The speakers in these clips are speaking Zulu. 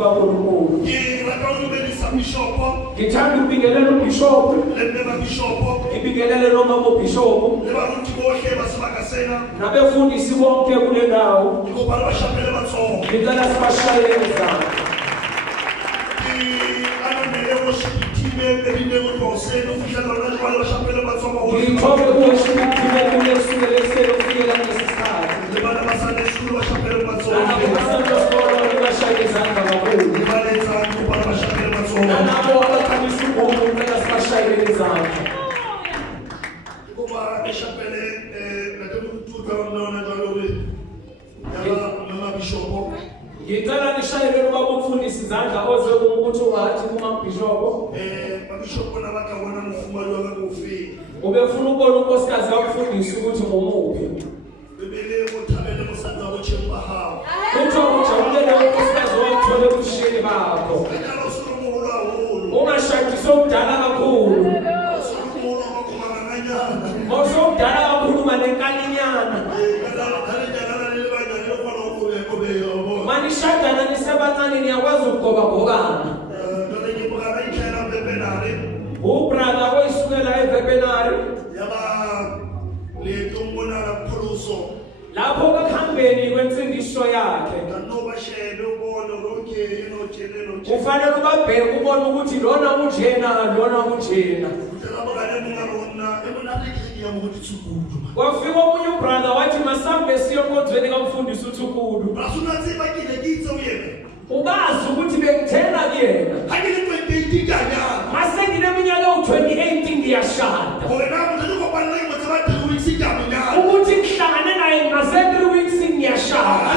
kaNkulunkulu. Ngithanda ukubingelela uBishop. Ngibingelele noma uBishop. Nabefundisi bonke kule ndawo. Ngicela sibashayele izandla. Ngithobe kuweshibithile kulesukele esele ufikela ngesikhathi. Bashayele izandla kakhulu. Nabo abaqhamisa ubuntu ngicela sibashayele izandla. Ngicela nishayele ubaba umfundisi izandla oze ukuthi wathi uMbishop. Ubefuna ukubona unkosikazi yakufundisa ukuthi ngomuphi. Kuthiwa ujabulele unkosikazi wakuthola ebusheni bakho. Ungashadiswa ukudala kakhulu. Usukudala kakhulu manenkaninyana. Manishadana nisebancane niyakwazi ukugobagobana. Ubrother oyisukela eVepenari. Lapho kakhambeni kwensindisho yakhe. Kufanele ubabheke ubone ukuthi lona unjena lona unjena. Kwafika omunye ubrother wathi masambe siyokonzweni kaMfundisi uThukudu. Ubazi ukuthi bengithena kuyena. Mase ngineminyaka ewu-28 ngiyashada. Ukuthi ngihlangane naye ngase 3 weeks ngiyashada.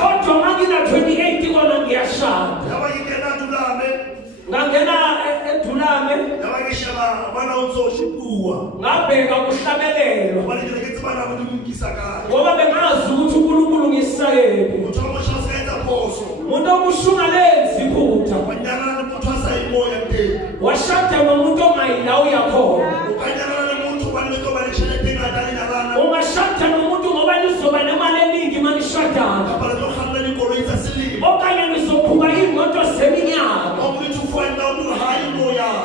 Kodwa mangina 28 kona ngiyashada. Ngangena eDulame. Ngabheka kuhlabelelwa. Ngoba bengazi ukuthi uNkulunkulu ngisayephi. Umuntu obushunga lenzi iphutha. Washada nomuntu ongayila uyakhona. Ungashada nomuntu ngoba nizoba nemali eningi manishadana. Okanye nizophuka imoto seminyaka.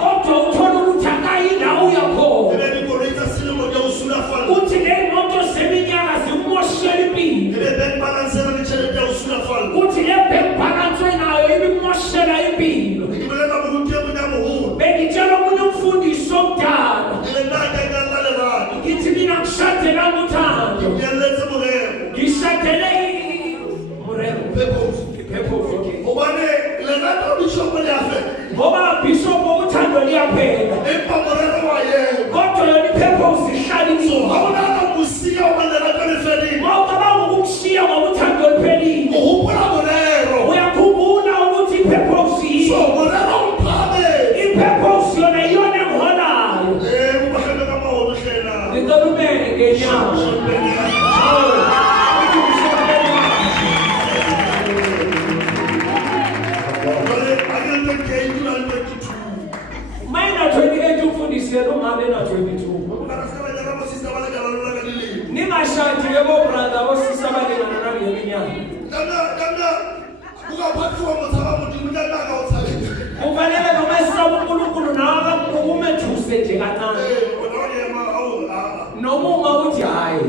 Kodwa uthola ukuthi akayila uyakhona. Uthi le moto seminyaka zimoshela impilo. Uthi le bank balance nayo ibimoshela impilo. Bengitshela umuntu umfundisi omdala. Ngithi mina ngishadela uthando. Ngishadele Murero. Okay. Ngoba Bishop uthando liyaphela. Kodwa yona ipurpose ihlala inzima. Mawucabanga ukumshiya ngokuthando liphelile. Uyakhumbula ukuthi ipurpose yini? Ipurpose yona iyona engiholayo. Ngicela ngenyama. Mina 28 umfundisi yena uMama ena 22. Ningashadi lebo brother osisa balengana nami ngeminyaka. Kufanele noma esaba uNkulunkulu nawe ukumethuse nje kancane. Noma ungathi hayi.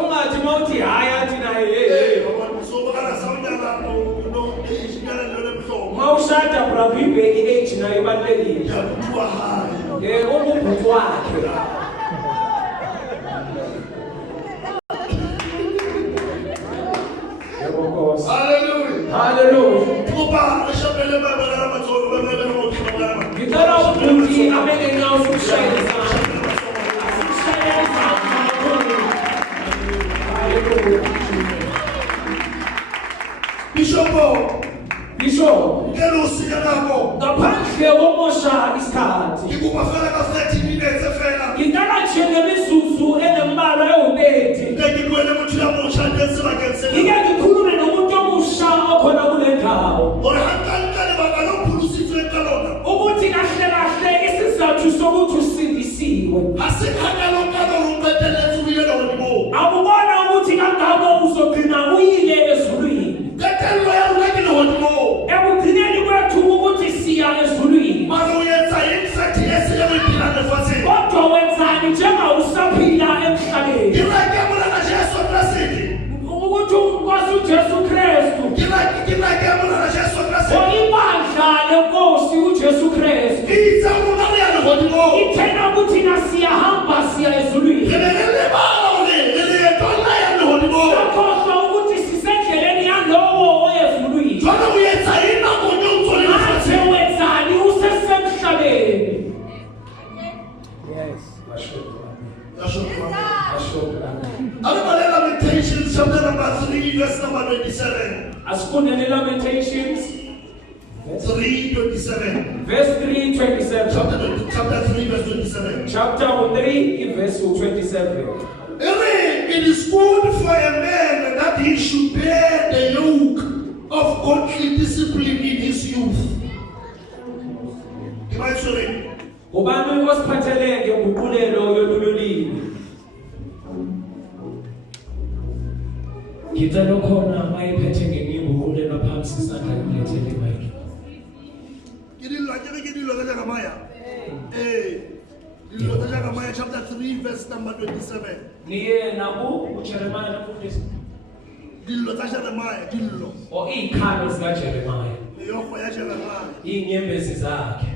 Ungathi mawuthi hayi athi naye mawushada brother ibheki age nayo ibalekile. Ubuntu wakhe. Hallelujah. Hallelujah. Ngicela ukuthi abeke ngawo ukushayela izandla. Bishop, ngeke usike lapho. Ngaphandle komosha isikhathi. Ngikubafela ka 30 minutes efela. Ngicela nje ngemizuzu enembala ewu-30. Ngikuwele umuntu lamusha ngesibakhe. Ngike ngikhulume nomuntu omusha okhona kule ndawo. Lamentations chapter number 3 verse number 27. Asifundeni Lamentations 3:27. Verse 3:27. Chapter 3 verse 27. Chapter 3 verse 27. It is good for a man that he should bear the yoke of godly discipline in his youth. Am I sorry? Ubani osiphatheleke nguqulelo yolulimi. Ngicela khona mayiphethe ngenguqulelo phansi isandla ngilethele mic. Jeremiah chapter 3 verse number 27. Niye naku Jeremiah nafundisa. Dillo tsa Jeremiah dillo. O ikhalo zika Jeremiah. Yokho ya Jeremiah. Inyembezi zakhe.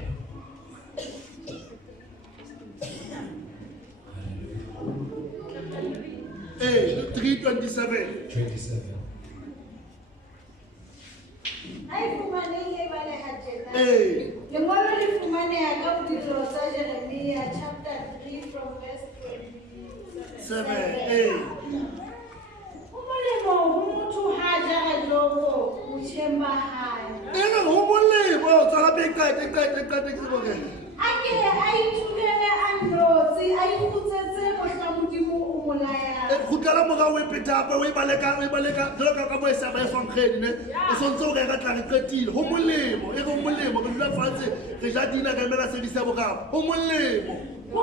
3:27. 27. Lengolo le fumaneha ka Ditiro tsa Jeremia chapter 3 from verse 27. Ho molemo ho motho ha jara joko botjheng ba hae. Ho molemo tsala bekate Ake a ithulele a nnotse a ikgutsetse mohlamodimo o molayang. Khutlela moga o ipetapa o ibaleka jalo ka bo isa ba efangkhedi ne o sontse o reka tla re qetile ho molemo go dula fatshe re ja dina ka mela se di sa bogabo ho molemo ho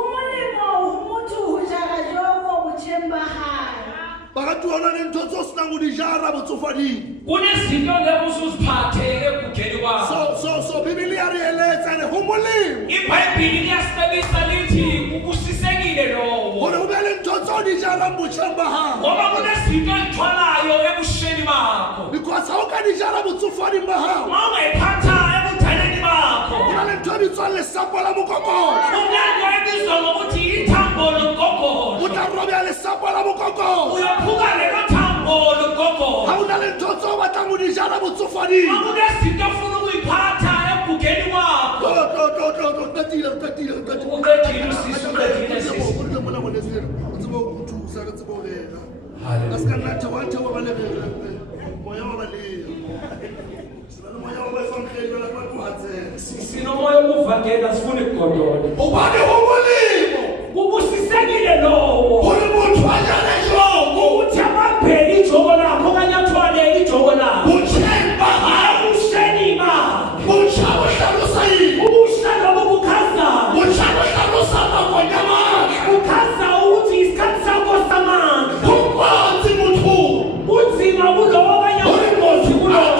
motho ho jara joko botjheng ba hae. Bakati ona le ntho tso sena go di jara botsofading. Kunezinto lekusuziphathe ekugeni kwakho. So Biblia ya re eletsa re ho molemo. iBhayibheli liyasibekisa lithi ukusisekile lowo. Hore ho be le ntho tso di jara botjheng ba hao. Ngoba kunezinto ezithwalayo ebusheni bakho. Because ha o ka di jara botsofading ba hao. Uma ungayiphatha ebudaleni bakho. Hona le ntho di tswa le sapo la mokokotlo. Kunento ebizwa ngokuthi ithambo lomgogodlo. O tla robya le sapo la mokokotlo. Uyaphuka lelo thambo lomgogodlo. Ha ona le ntho tso batlang go di jara botsofading. Uma kunezinto ofuna ukuyiphatha ebugeni kwakho. Qetile. Sinomoya wokuvangela sifune ukugodola. Ubani umulimo. Kubusisekile lowo. Uri muntu ajana ijoko. Ukuthi abambheli ijoko lakho okanye athwale ijoko lakho. Buthemba hayi Usheni ba. buchawo hlalusa yini. Ubushalo bokukhaza. Buchawo hlalusa ngonyama. Ukhaza ukuthi isikhathi sakho samandla. Ukwazi muthu. Unzima kulowo okanye ungozi kulowo.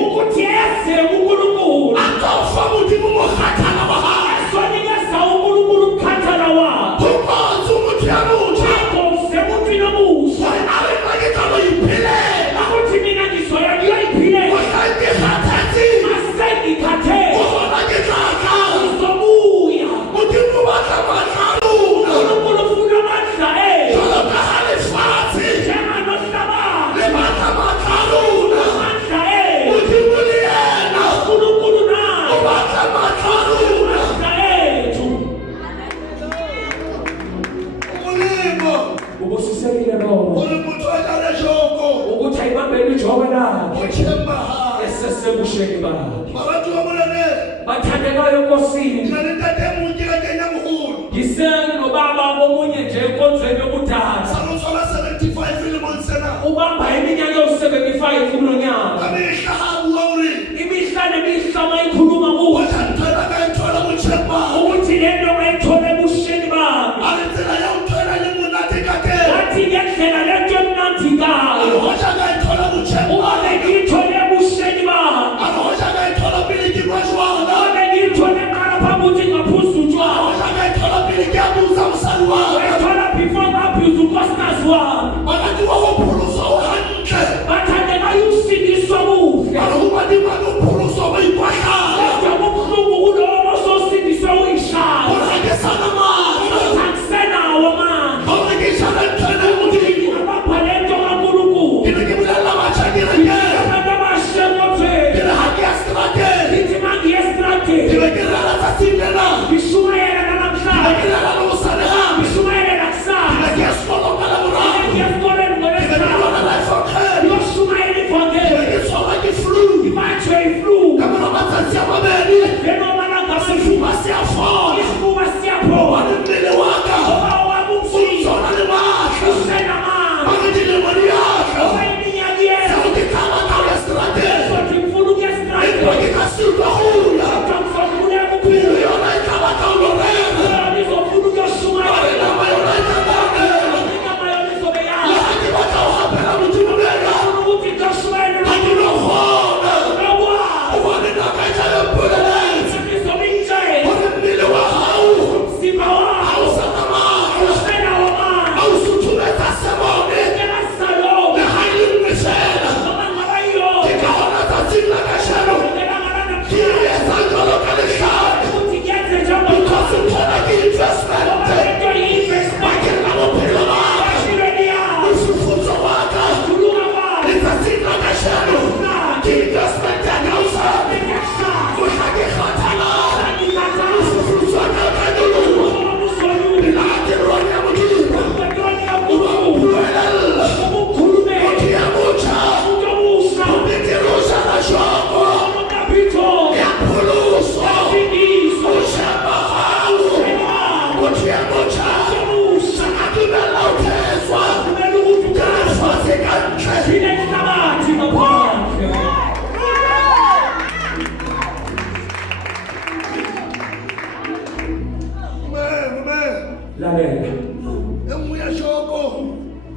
Ukuthi ese uNkulunkulu. Akafa muthi mumokhathala bahayi. Sonikeza uNkulunkulu ukukhathala wakho. Ukwazi umuthi yamuthi. Akuse umuntu nomusa. Ari maketalo yiphilela. Ukuthi mina ngizoya ngiyoyiphilela. Usayithi khathesi. Asengikhathe. Uzona ngithatha. Uzobuya. Muthi kubatha mathaluna. uNkulunkulu ufuna amandla Jolo kahale fatsi. njenganohlabana. Le batha mathaluna. Amandla Muthi muliyena. uNkulunkulu naye. Ubatha mathaluna. Amandla ethu. Umulimo. Ubusisekile lowo. Uri muntu ajana ijoko. Ukuthi ayibambele ijoko lakhe. Buthemba hayi. Esesebusheni bakhe. Abantu bamulene. Bathandekayo enkosini. Ngina ntate munye kade nyamkhulu. Ngisengobaba bomunye nje enkonzweni yokudala. Saluthola 75 Philemon Sena. Ubamba iminyaka yo-75 kulo nyaka. Amehla habu wawuri. Imihla nemihla mayikhuluma kuwe Wathantela kayithola buthemba. ukuthi lento ayithole ebusheni bakhe. Alenzela yawuthola limunati kade. Wathi ngendlela lento emnandi ngayo. Hoja kayithola buthemba. Uma bengiyithole ebusheni bakhe. Hoja kayithola biliki kwashwala. Uma bengiyithole qala phambi ukuthi ngaphuza utshwala. Hoja kayithola biliki yabuza.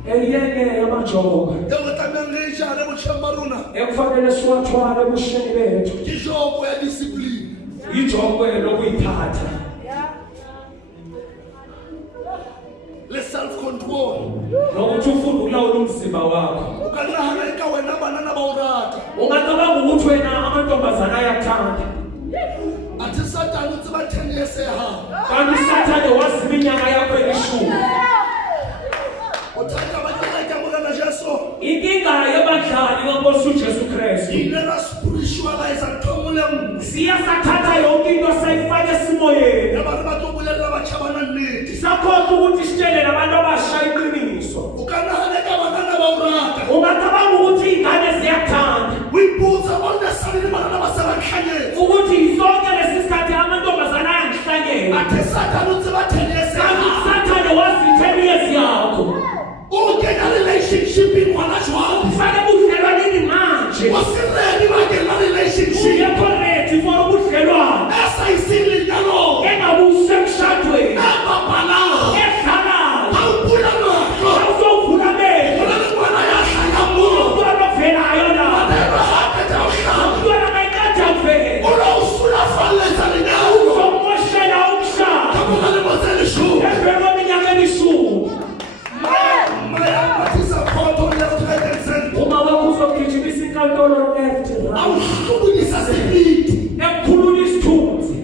eyenye yamajoka eo tlamehang re jale botjheng ba rona ekufanele siwathwale ebusheni bethu ke jopo ya discipline ijokwe lokuyiphatha le self-control nokuthi ufunde ukulawula umzimba wakho o ka nagana e ka wena banana ba o rata ungacabanga ukuthi wena amantombazana ayakuthanda athe satane o tseba 10 years ehang kanti usathane wazi iminyaka yakho elishumi bothata ba kereke ya morena jesu inkinga yabadlali kaNkosi uJesu Kristu ile ra spiritualize ntho engwe le nngwe siyasathatha yonke into sayifake esimoyeni ya ba re ba tlo bolelela batjhabana nnete sakhohlwa ukuthi sitshele nabantu abasha iqiniso o ka nagana ka banana ba o rata ungacabanga ukuthi iy'ngane ziyakuthanda o ipotsa all the sudden banana ba se ba tlhanyetse ukuthi sonke lesi sikhathi amantombazana ayangihlangela athe satane o tseba 10 years kanti ehang usathane wazi 10 years yakho o kenya relationship ngwana jwale kufanele budlelwaneni manje o se ready bakeng la relationship ungekho ready for ubudlelwane esa iseng lenyalong engabuse emshadweni ebabhalayo ehlalayo ha o bula mahlo awuzovula amehlo go na le ngwana ya hlaya moo umntwana ovelayo la whatever happened ao hlaya umntwana ngayinkathi awuvele o lo o sulafalletsa lenyalo uzomoshela umshado ka mora lemo tse leshome emveni kweminyaka elishumi maya bathisa photo left right and center uma wakho uzogijimisa inkantolo left right awuhlubukisa sepiti ekukhulunywa isithunzi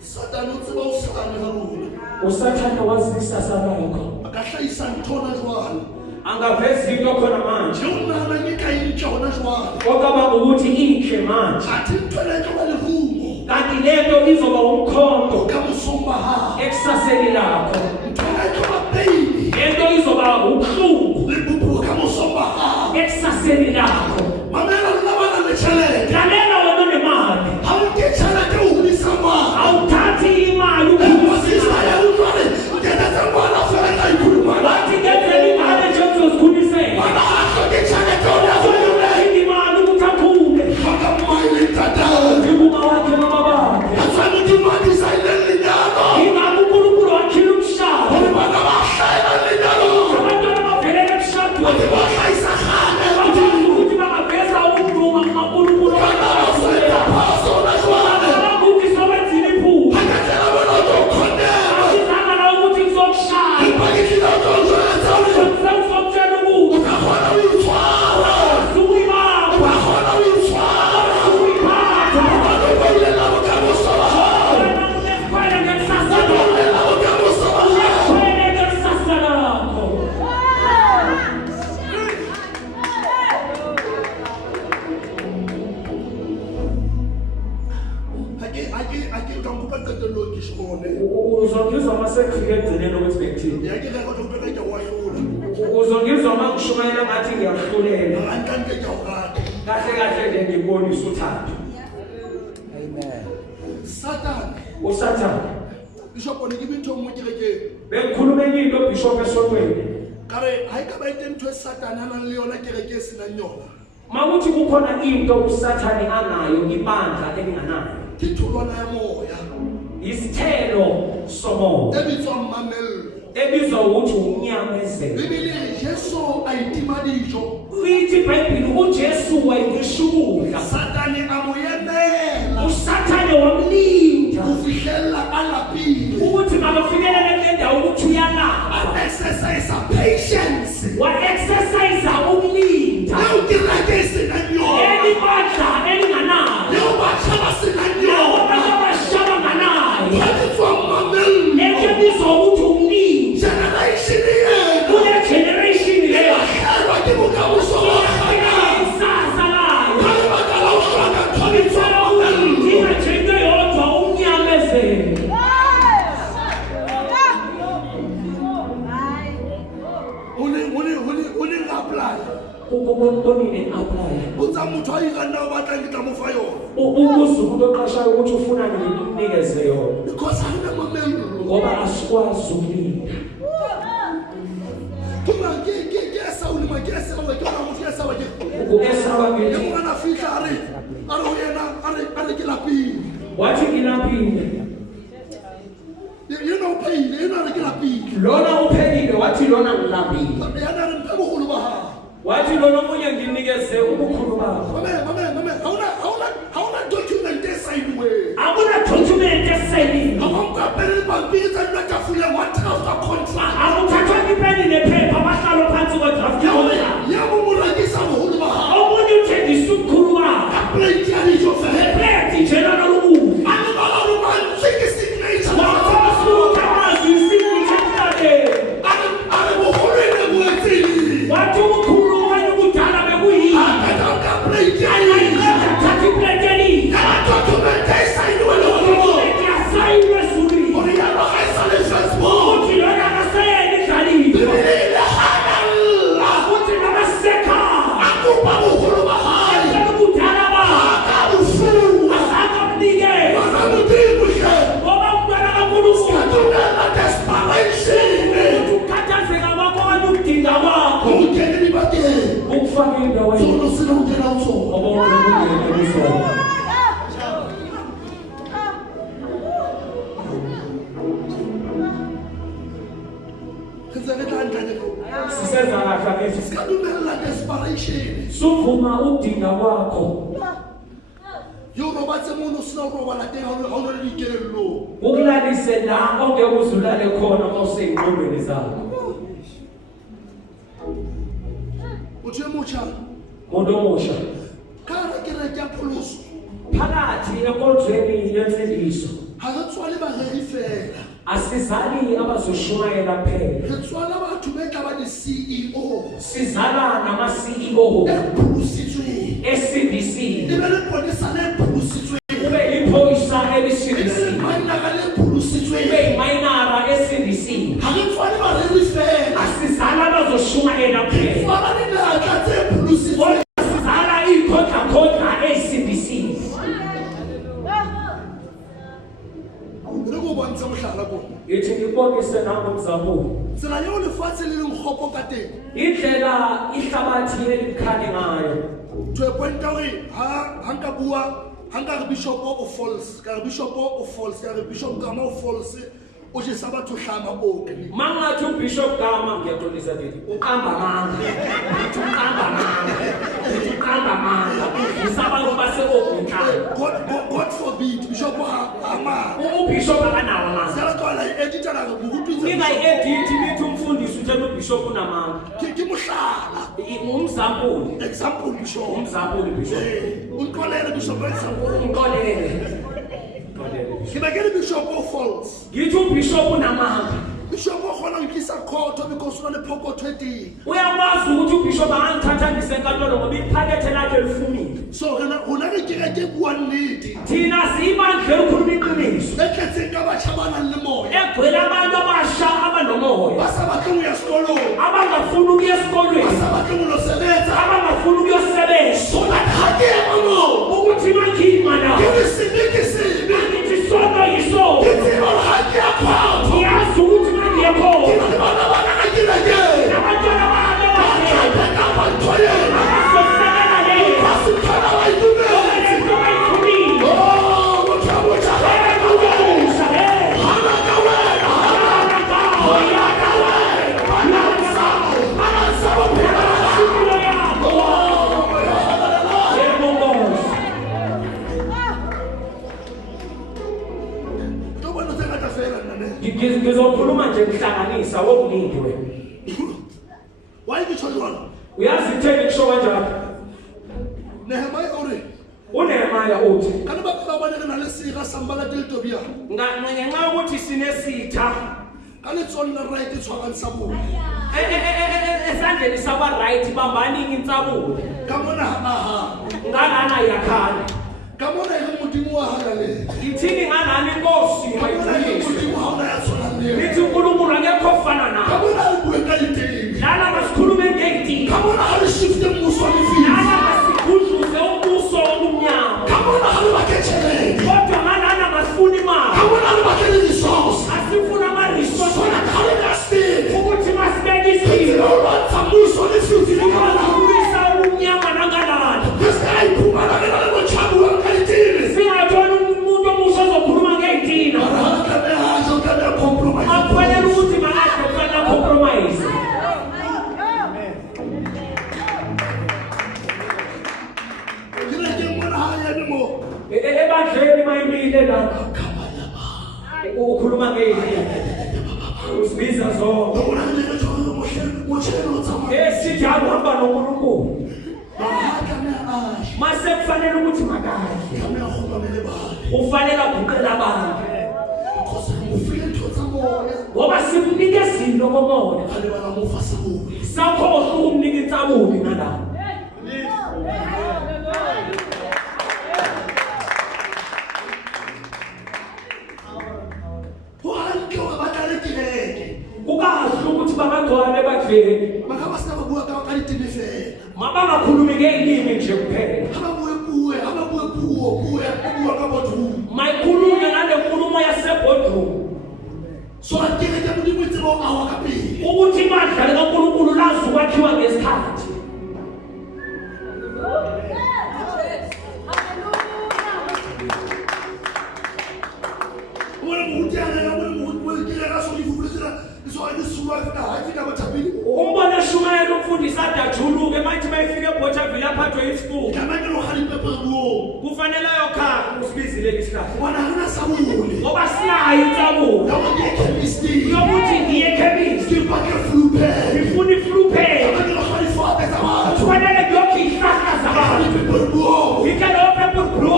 satane o tseba o sane ga rona usathane wazi isasa lakho a ka hlahisa nthona jwale angavezi into khona manje je o nagana ke ka entša gona jwale kwakabanga ukuthi inhle manje athe ntho le tlo ba lerumo kanti lento izoba umkhonto ka mosong ba gago ekusaseni lakho ntho le tlo ba peini lento izoba ubuhlungu le bopuo ka mosong ba gago ekusaseni lakho mamela nna ba na le tšhelete lalela wena nemali ga o nke tšhelete o humisa mwana awuthathi imali mosisa ya utlwale nkenetse ngwana fela ka ikhulumana wathi ngenzela imali nje uzozikhulisela ngwana ga hloke tšhelete o yazoyole imali ukuthi aphume tlhoka mmaile tatao ngibuma wakhe nomabakhe a tshwanetse madisa ile lenyalo ingakho unkulunkulu wakhile umshado gore bana ba hlaela lenyalong abantwana bavelele emshadweni ate ba tlhaisa gane bakwazi ukuthi bangaveza ukuduma kumankulunkulu bana ba setsa phasona jwale ukuthi sokwenzile iphupho ga ka tsela bona o tlo kgonela asizanga la ukuthi kuzokushaya ipaketile o tlo jwetsa ore sengizokutshela ukuthi o ka kgona o itshwara sukuyibamba o ka kgona o itshwara sukuyiphatha bana ba bolela bokamoso ba gago wena unekhwele ngekusasa ba bolela bokamoso ba gago unekhwele ngekusasa lakho ha ke ka nkuka qetellong ke shone uzongizwa uma sekufike ekugcineni ukuthi bekuthini ya ke reka tlo ke wa hlola uzongizwa uma ngishumayela ngathi ngiyahlulela ga ntlante ke o rata kahle kahle nje ngibonisa uthando satane usathane bishop ne ke bintho mo kerekeng bengikhulume enye into bishop esontweni kare ha e ka ba ite ntho e satane a nang le yona kereke e senang yona makuthi kukhona into usathane anayo ibandla elinganayo ke tholwana ya moya isithelo somoya e bitswang mamello ebizwa ukuthi umnyamezelo bibele re jesu a itima dijo ithi ibhayibhile ujesu wayekwisha ukudla satane a mo emela usathane wamlinda go fitlhelela a lapile ukuthi makafikelele kule ndawo ukuthi uyalapha a exercise patience wa-exercise ukulinda leo kereke e senang yona elibandla elinganayo leo batjha ba senang lawo yona abantu abasha banganayo ba bitswang mamello ekebizwa ukuthi umlinda generation ena kule generation leyo hlelwa ke bokamoso ba gagwe isasa layo ka lebaka la o hloka ntho bitswang mamello dinga nje into yodwa umnyamezelo o ne apply bonini apply o tsa motho a irana o batlang ke tla mo fa yona ubuza umuntu oqashayo ukuthi ufuna nini umnikeze yona because ha ona mamello ngoba asikwazi ukulinda kuma ke saulima ke sewa ke ona motho ya sewa ke ukesawa ke ngithi mona fihla a re o yena a re ke lapile wathi ngilapile lona uphekile wathi lona ngilambile yana re mpe bogolo ba gago wathi lona omunye nginikeze ubukhulu bakho hauna document e sainiwe akuna document esayiniwe awunkapeleli pampiri tsa dula tafuleng wa draft contract akuthathwa ipeni nephepha bahlalo phansi kwedraft yabo morakisa bogolo ba gago omunye uthengisa ubukhulu bakho plate ya dijo fela plate njena nalokufa suvuma udinga kwakho ukulalise la ongeke uzulale khona mawuseyinqondweni zakho muntu omusha phakathi enkonzweni yensindiso asizali abazoshumayela kuphela sizala nama-CEO esindisiwe kube iphoyisa elisindisiwe kube imayinara esindisiwe asizala abazoshumayela kuphela asizala ikhondla esindisiwe ithi ngibonise nangomzamuli indlela ihlabathi elikhanye ngayo to a point where hanga bishop of false bishop Gama of false o je saba to hlama okni manga to bishop Gama ngiyatolisa nini uqamba manga isaba ngoba sekokunhla God forbid bishop ama ubishop akanawo manga sala tola editor la bukutu ninga edit nithi umfundisi uthela ubishop unamanga kimuhlala example bishop umzamuli bishop unkolele bishop example unkolele kibagele bishop of false ngithi ubishop unamanga bishop okhona ngikisa court because una lepokotho edini uyakwazi ukuthi ubishop angangithatha ngisenkantolo ngoba iphakethe lakhe lifumile so una re kireke bua nnete thina siyibandla elikhuluma iqiniso ekhethe kabachabana le moya egwela abantu abasha abanomoya basabathe uya esikolweni abangafuni ukuya esikolweni basabathe ulosebenza abangafuni ukuyosebenza so that hakemo ukuthi makhima na ngisimikisi ngithi sono yiso ngithi olhaki yakho ngiyazi ukuthi manje yakho bana ngakileke abantwana babo bakathoye basosekela le basithala bayitume ngizokhuluma nje ngihlanganisa wokulindi wena wayikho jona uyazi itheni kusho kanjalo Nehemiah ore uNehemiah uthi kana babana nalesika sambala tiltobia ngenxa ukuthi sinesitha kana tsonna right itswaka nsabulo esandleni saba right bambani insabulo kamona ha ngana yakhana kamona ngumudimo wa halale ngithini nganani inkosi mayithulise ngumudimo wa yatsona le nithi uNkulunkulu akekho ofana naye kamona alibuka idini lana masikhulume ngedini kamona alishifte muso lifini lana masikudluze umbuso omnyama kamona alibakethelele kodwa ngalana masifuni imali kamona alibakele resource asifuna ama-resource sona khalidastini ukuthi masibeke isimo muso lifini ukubisa umnyama nangalala this guy phuma la ngalo chabu kalidini singatholi umuntu omusha ozokhuluma ukhuluma ngeke usibiza zonke esithi akuhamba noNkulunkulu mase kufanele ukuthi makahle ufanele aguqela abantu ngoba simnike izinto komoya sakho ukumnika insabulo ngala kukahle ukuthi bangagcwale badlele mabangakhulumi ngelimi nje kuphela mayikhulume ngale nkulumo yasebhodroom ukuthi badlale kaNkulunkulu lazi ukwakhiwa ngesikhathi umbona shumayela umfundisi adajuluke mayithi mayifike eBothaville aphathwe isifuba kufanele ayokhala usibizile isikhathi ngoba sinayo insabulo yokuthi ngiye ekhemisi ngifuna iflupe kufanele ngiyokha ihlahla zabantu ngikele opeple bro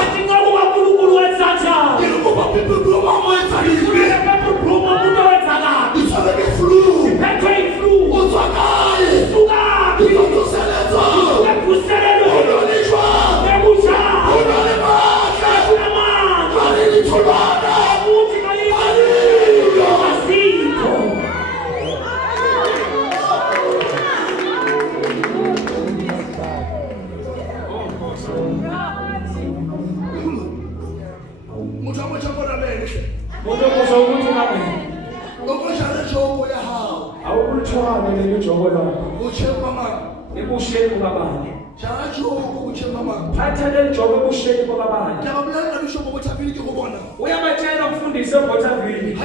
athi ngoba uNkulunkulu wenza njani uyabatshela umfundisi eBothaville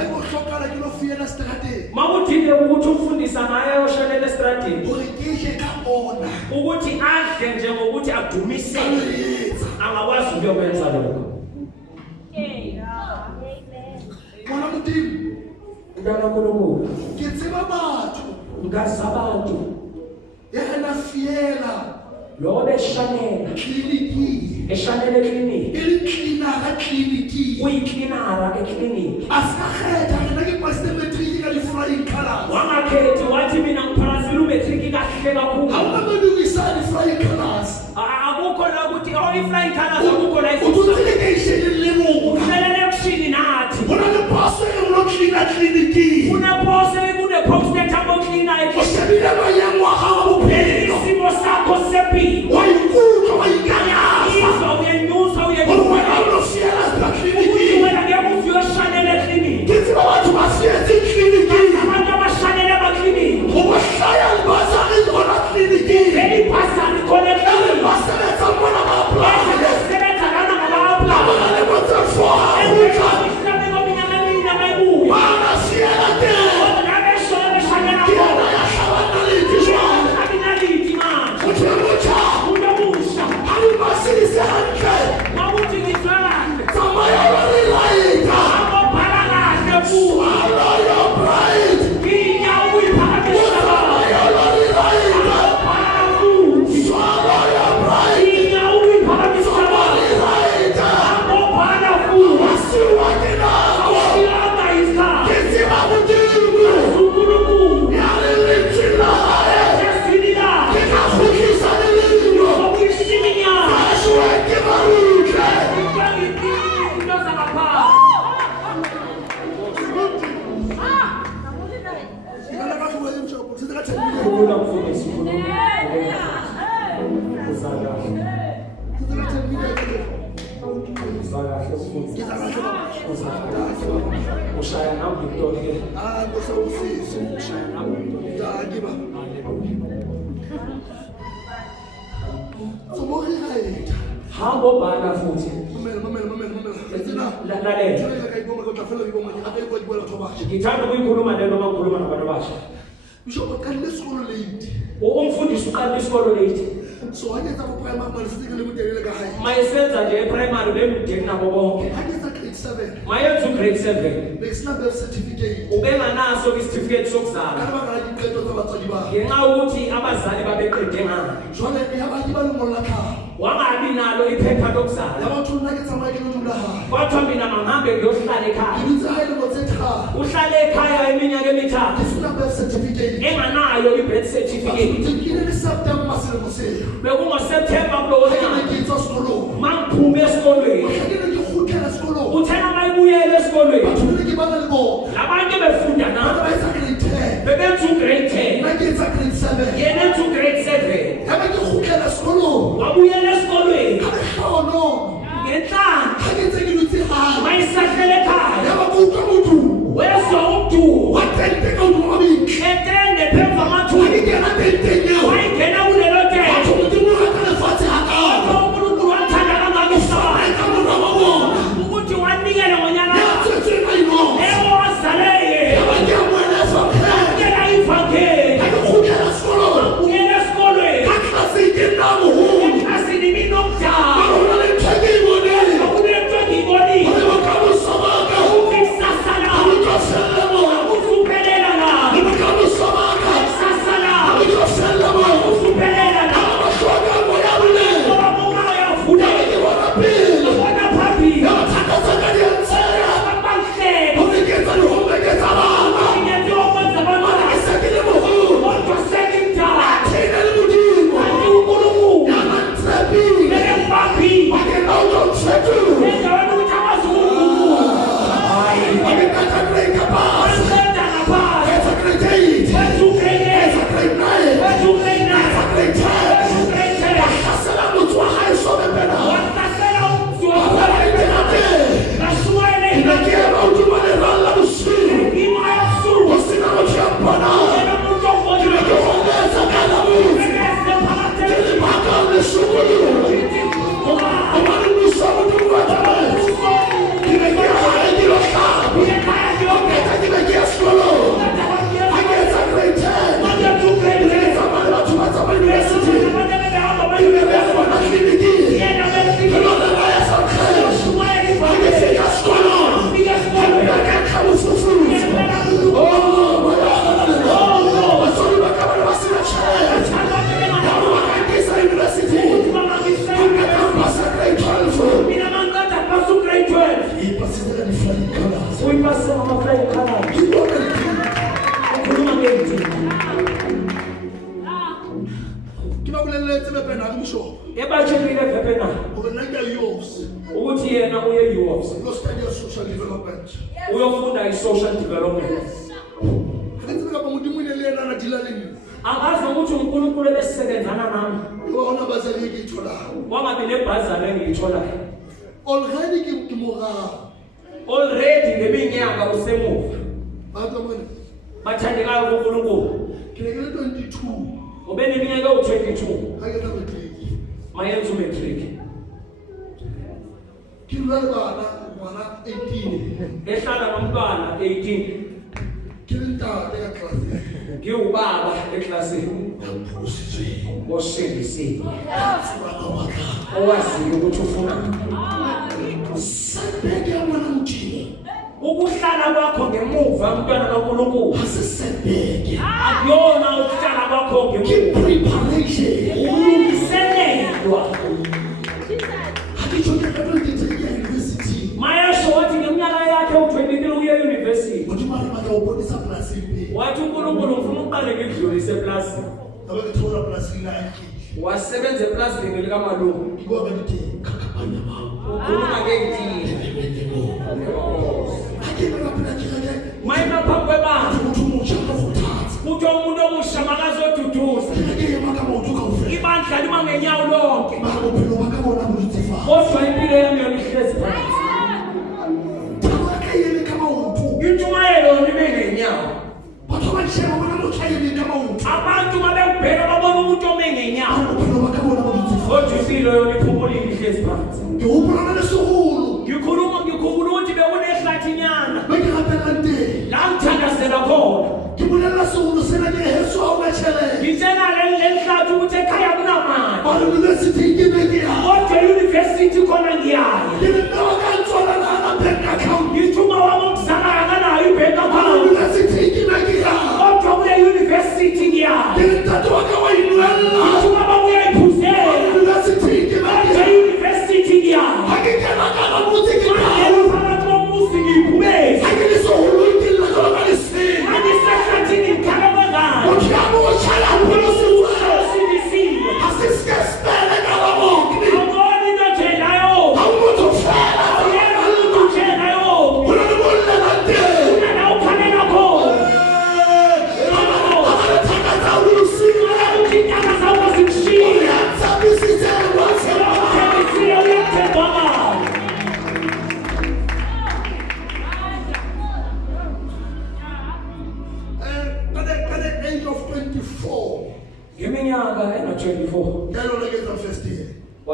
mawuthinde ukuthi umfundisa naye ayoshalela estradini ukuthi adle nje ngokuthi adumise angakwazi ukuyokwenza lokho mwana mudimo ngana kuNkulunkulu ngitseba bathu ngazabantu yena fiela lo beshanela kliniki eshanele kliniki iliklinara kliniki uyiklinara ekliniki asakhetha yena ke pastor matric ka di flying colors wangakhethi wathi mina ngiphasile umatric kahle kakhulu awukabantu isali flying colors akukho la ukuthi i-flying colors akukho la uthi level uhlelele kushini nathi bona le pastor lo klina kliniki una pose kune post-it abo klina usebile bayangwa awuphelo isimo sakho sepi wayikuka wayikanyasa izo uyenyusa uyenyusa kliniki wena ngeke uyoshanele kliniki kithi abantu basiyenza kliniki abantu abashanele bakliniki ubashaya bazali khona kliniki elipasani khona kliniki basebenza bona baplan sebenza kana ngabaplan abale botsafa Hambo bana futhi. Ngithanda ukuyikhuluma lento makhuluma nabantu abasha. Bisho uqalile isikolo late. Umfundisi uqalile isikolo late. So hanyetsa ku primary manje sitikele mudelele ka high. Mayisenza nje primary bemdeni nabo bonke. Hanyetsa grade 7. Maye to grade 7. Besinabel certificate. Ubenganaso isitifiketi sokuzalwa. Kana bangayiqedo zabatsali bakhe. Ngenxa ukuthi abazali babeqede ngayo. Jwale yabanye balungola khaya. Wangabi nalo iphepha lokuzalwa. Yabathu nake tsamaya ke lona ha. Kwathiwa mina mangihambe ngiyohlala ekhaya. Ibitsa ha ile go tsetha. Uhlale ekhaya iminyaka emithathu. Besinabel certificate. Enganayo i-birth certificate. Tikile September maselo mosela. BekungoSeptember kulowo nyaka. Ngitsa skolo. Mangiphume esikolweni. Ngeke ngikhuthela skolo. Uthena mayibuyele esikolweni. Bathule ke bana le bo. Abantu befunda nabo. Bayisa grade 10. Bebethu grade 10. Ngitsa grade 7. Yena ethu grade 7. Yabe ngikhuthela skolo. Wabuyela esikolweni. Oh no. Ngenhlanga. Ngitse ngilutsi ha. Mayisahlele ekhaya. Yaba kuqa umuntu. Wezwa umdumo. Wathente awumabi. Etende phezu kwamathuba. Ngiyena bentenya. Wayingena kulelo tende. Wathi umuntu akale fathi haka. uNkulunkulu wathanda kangaka isizwe. Ayikamo nababona. Ukuthi wanikele ngonyaka. Yathi ayino. Ewo wazaleye. Abanyamwena sakhe. Ngena ivangeli. Ngikhuthela skolo. Uyela esikolweni. Aklasi namu. Asini minokudala. Awulale thekimo ne. Akunento ngibonile. Ayibakamu sabaka. Ukusasala. Awukaselemo. Usuphelela na. Ayibakamu sabaka. Sasala. Awukaselemo. Usuphelela na. Abashaka moyabule. Ngoba moya ufuna. Ngibona phila. Ubona phambili. Yathakazaka liyansela. Babahleke. Unikeza luhumekeza baba. Ingezi okwenza abantwana. Asekile buhulu. Kodwa sekindala. Thina libudimo. Kanti uNkulunkulu. Yamatrepi. Beke mpaphi. Bakena utomtretu. Endaweni ukuthi akwazi ukukhuluma. Bakena grade kapasa. Waqeda ngaphansi. Eza grade 8. Wenza ugrade 8. Eza grade 9. Wenza ugrade 9. Eza grade 10. Wenza ugrade 10. Bahlasela muthu wa high school bena. Wahlasela umzi Bala wakho. itenate. Nasuwele Inakiyema udumane ralla busiku. inkinga yobusuku. Usina muthiambana. Yena umuntu ogodile. Ngihongeza kalamuzi. Bengeze phakathi. Ngilimaka lesukulu. Umani misamo tukubathayo. Ngibekia hayi ngilohlaba. Ekhaya Ngeta ngibekia skolo. Ngiyeza grade 10. Ngiyeza abanye bathu bathama university. Ngiyeza bona kliniki. Ngilona baya sakhela. Ngifika skolo. Ngiyakha usufuzi. Oh, bayana. Basori bakabana basina chaya. Yabo bakangisa university. Ngiyakambasa grade 12. Mina mangada pasu grade 12. Ipasitela ni flying colors. Uyipase ama-flying colours. Ngibona lithi. Ukhuluma ngenti. Kibakuleletse bepena ngisho. Ebatshelile phepena Ngoba nake yours. ukuthi yena uye e-UOFS. Lo study social development. Uyofunda i-social development. Ngitsi ka bomuti mwine le yena na dilaleng. Angazi ukuthi uNkulunkulu ebesebenzana nami. Bona bazali ke ithola. Wangabi nebhazari engiyitholayo. Already ke mora. Already ngeminyaka usemuva. Batho manje. Bathandekayo kuNkulunkulu. Kilekele 22. Ubeneminyaka ewu-22. Ha ke tla matric. Mayenza umatric. Ke nna le bana 18. Ehlala nomntwana 18. Ke le ntate ka class. Ngiwubaba eklasini. Ngaphulisitswe. Osindisiwe. Sibaka bakha. Owaziyo ukuthi ufunani. Sebeke mwana mjini. Ukuhlala kwakho ngemuva umntwana kaNkulunkulu. Asisebeke. Akuyona ukuhlala kwakho Ke ngemuva. preparation. Ulungiselelwa. Akichoka ka 23 ya university. Mayesho wathi ngeminyaka yakhe u-23 uye university. Ngoba imali bakawubonisa plus ipi. Wathi uNkulunkulu ufuna uqale ngikudlulise eplasini. Ngabe ngithola plus lakhe. Wasebenza eplasini likamalungu. Ngoba ngithi kakabanya ba. Ukhuluma ngentini. Akebe kaphela kike. Mayina phambi kwabantu. Umuntu umusha ngokuthatha. Kuthi umuntu omusha makazoduduza. Kike makamawuthi ukawufika. Ibandla lima ngenyawo lonke. Bakophela bakabona ukuthi fa. Kodwa impilo yami yona ihlezi phansi. Tabakayele kama umuntu. Intshumayelo ibe ngenyawo. Batho bashema bona mothayele kama umuntu. Abantu babebheka babona umuntu ome ngenyawo. Bakophela bakabona ukuthi fa. Kodwa impilo yona iphumulile ihlezi phansi. Ngiyubona lesihulu. Ngikhumbula ukuthi bekunehlathi-nyana. Bekapela nte. La ngithandazela khona. Ngibona lesihulu sena ke Yesu awumashelele. Ngitshela leli hlathi ukuthi ekhaya kunamali. Ba university ngibeke ya. Kodwa e-university khona ngiyaya. Ngibona kantsona na bank account.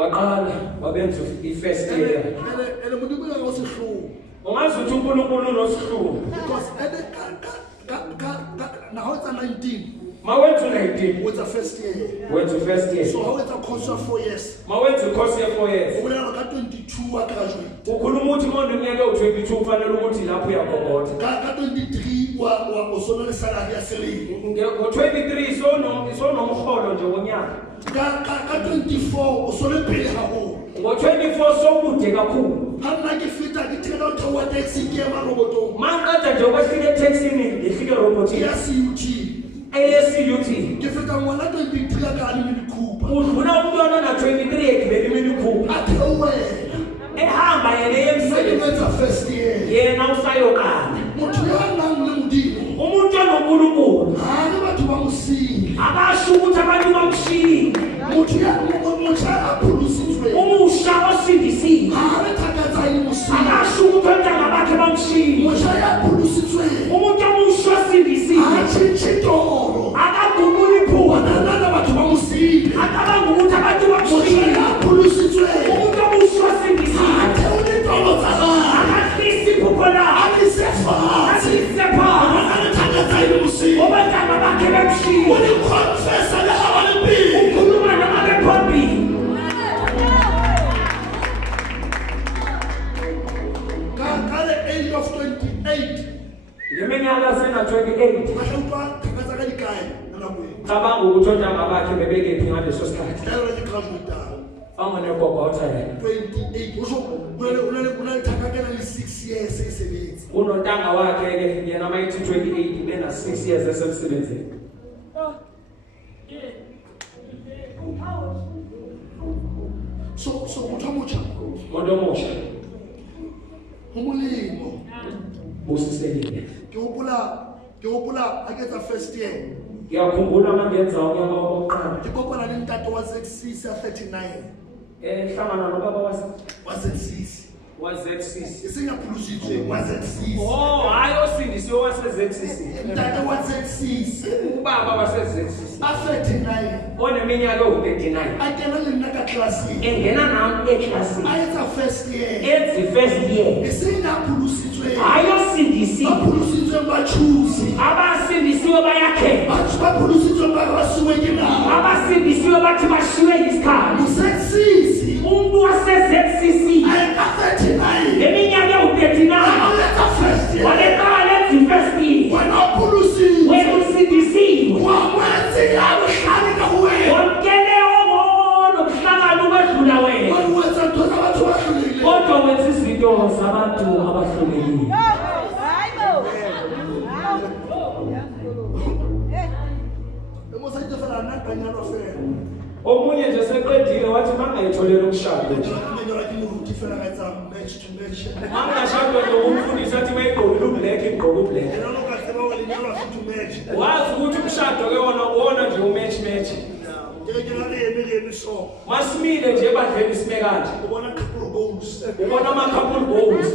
waqala wabenza i-first year and modimo ga go sehlogo ungazi ukuthi uNkulunkulu unosihluku because now it's a 19 mawethu 19 with the first year wethu first year so how it's a course of 4 years mawethu course ya 4 years ubulala ka 22 wa graduate ukhuluma ukuthi umuntu unyaka u22 ufanele ukuthi lapho uyagogotha ka 23 wa usona le salary ya selling ngo-23 sonomholo nje wonyaka ka 24 usole pele haholo ngo-24 sokude kakhulu hana ke fita ke thela utho wa taxi ke ya marobotong maqeda nje ukwehlika etaxini ngehlike robotini ya CUT ASCUT ke fita ngwana 23 ka ani minikhupa udlula umntwana na 23 ekubeni iminikhupa athe wena ehamba yena yemsebenzi it's a first year yena usayokala muthu yanang le modimo umuntu ononkulunkulu hana batho ba musile akasho ukuthi abantu bamshiyile muthu aphulusitswe umusha osindisiwe hana thakatsa ile musile akasho ukuthi ontanga bakhe bamshiyile muthu aphulusitswe umuntu omusha osindisiwe achitoro akagumula iphupho nana batho ba musile akabanga ukuthi abantu muthu bamshiyile aphulusitswe umuntu omusha osindisiwe athewulitolo tsaka akahlisa iphupho lakhe alisefa alisepa thakatsa ile musile obantanga bakhe bamshiyile ulikhonfesa le abalimpilo ukhuluma namabephambili kale age of 28 ngeminyaka sena-28 bahlupa thakatsa ka dikae nanakweng cabanga ukuthi ontanga bakhe bebekephi ngaleso sikhathi dalo ke graduate angonegogotha yena 28 usho unale thakakela le 6 years esebenzi unontanga wakhe-ke yena mayithi 28 bena 6 years esemsebenzini so motho mocha umuntu omusha umulimo busisekile ke hopola aketsa first year ngiyakhumbula mangenza unyaka wokuqala ke kopana le ntate wa Z6 ya 39 hlangana nobaba wa Z6 wa-Z6 esengaphulushitswe wa Z6 hhayi osindisiwe wase-Z6 ntate wa Z6 ubaba wase-Z6 a 39 oneminyaka ewu-39 akena le nna ka klaseng engena nam eklasini a etsa first year enzi first year esengaphulushitswe hhayi osindisiwe baphulushitswe bachuzi abasindisiwe bayakhe batho baphulushitswe basiwe ke nao abasindisiwe bathi bashiwe yisikhathi Z6 umuntu wase-Z6 ayeka 39 ngeminyaka ewu-39 aletsa first year walekala lenzi first year wena uphulushitswe wena usindisiwe wamwenzi yabuhlali ka wena wamkele nokuhlangana ukwedlula wena wenza ntho tsa batho ba hlolile kodwa wenza izinto zabantu abahlulekile emosayitse fela nakanyalwa fela omunye nje seqedile wathi mangayitholela umshado nje amenyelwa ke moruti fela ka etsa match to match mangashadwa nokumfundisa athi mayigqokile ublack igqoke ublack ena loka tseba wa lenyalwa to match wazi ukuthi umshado ke wona uwona nje umatch ke na le so masimile nje ebandleni sime kanje ubona couple goals ubona ama-couple goals